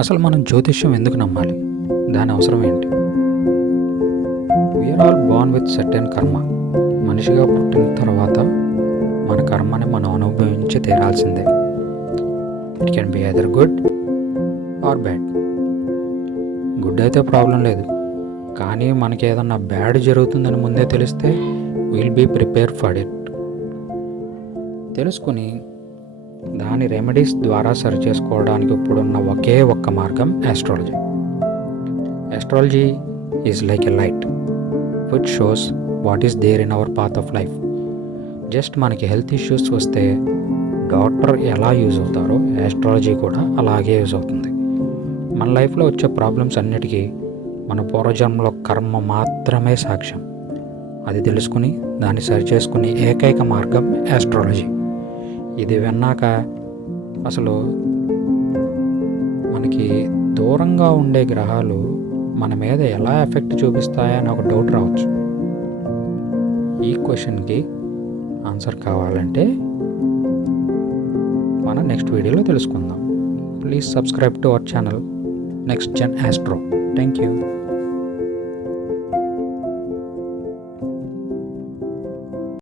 అసలు మనం జ్యోతిష్యం ఎందుకు నమ్మాలి? దాని అవసరం ఏంటి? We are all born with certain karma. మనిషిగా పుట్టిన తర్వాత మన కర్మని మనం అనుభవించి తీరాల్సిందే. It can be either good or bad. Good అయితే ప్రాబ్లం లేదు, కానీ మనకి ఏదన్నా బ్యాడ్ జరుగుతుందని ముందే తెలిస్తే will be prepare for it. తెలుసుకుని దాని రెమెడీస్ ద్వారా సరి చేసుకోవడానికి ఇప్పుడున్న ఒకే ఒక్క మార్గం astrology. Astrology is like a light which shows what is there in our path of life. Just మనకి హెల్త్ ఇష్యూస్ వస్తే డాక్టర్ ఎలా యూజ్ అవుతారో ఆస్ట్రాలజీ కూడా అలాగే యూజ్ అవుతుంది. మన లైఫ్లో వచ్చే ప్రాబ్లమ్స్ అన్నిటికీ మన పూర్వజన్మలో కర్మ మాత్రమే సాక్ష్యం. అది తెలుసుకుని దాన్ని సరిచేసుకునే ఏకైక మార్గం ఆస్ట్రాలజీ. ఇది విన్నాక అసలు మనకి దూరంగా ఉండే గ్రహాలు మన మీద ఎలా ఎఫెక్ట్ చూపిస్తాయని ఒక డౌట్ రావచ్చు. ఈ క్వశ్చన్కి ఆన్సర్ కావాలంటే మనం నెక్స్ట్ వీడియోలో తెలుసుకుందాం. Please subscribe to our channel Next Gen Astro. Thank you.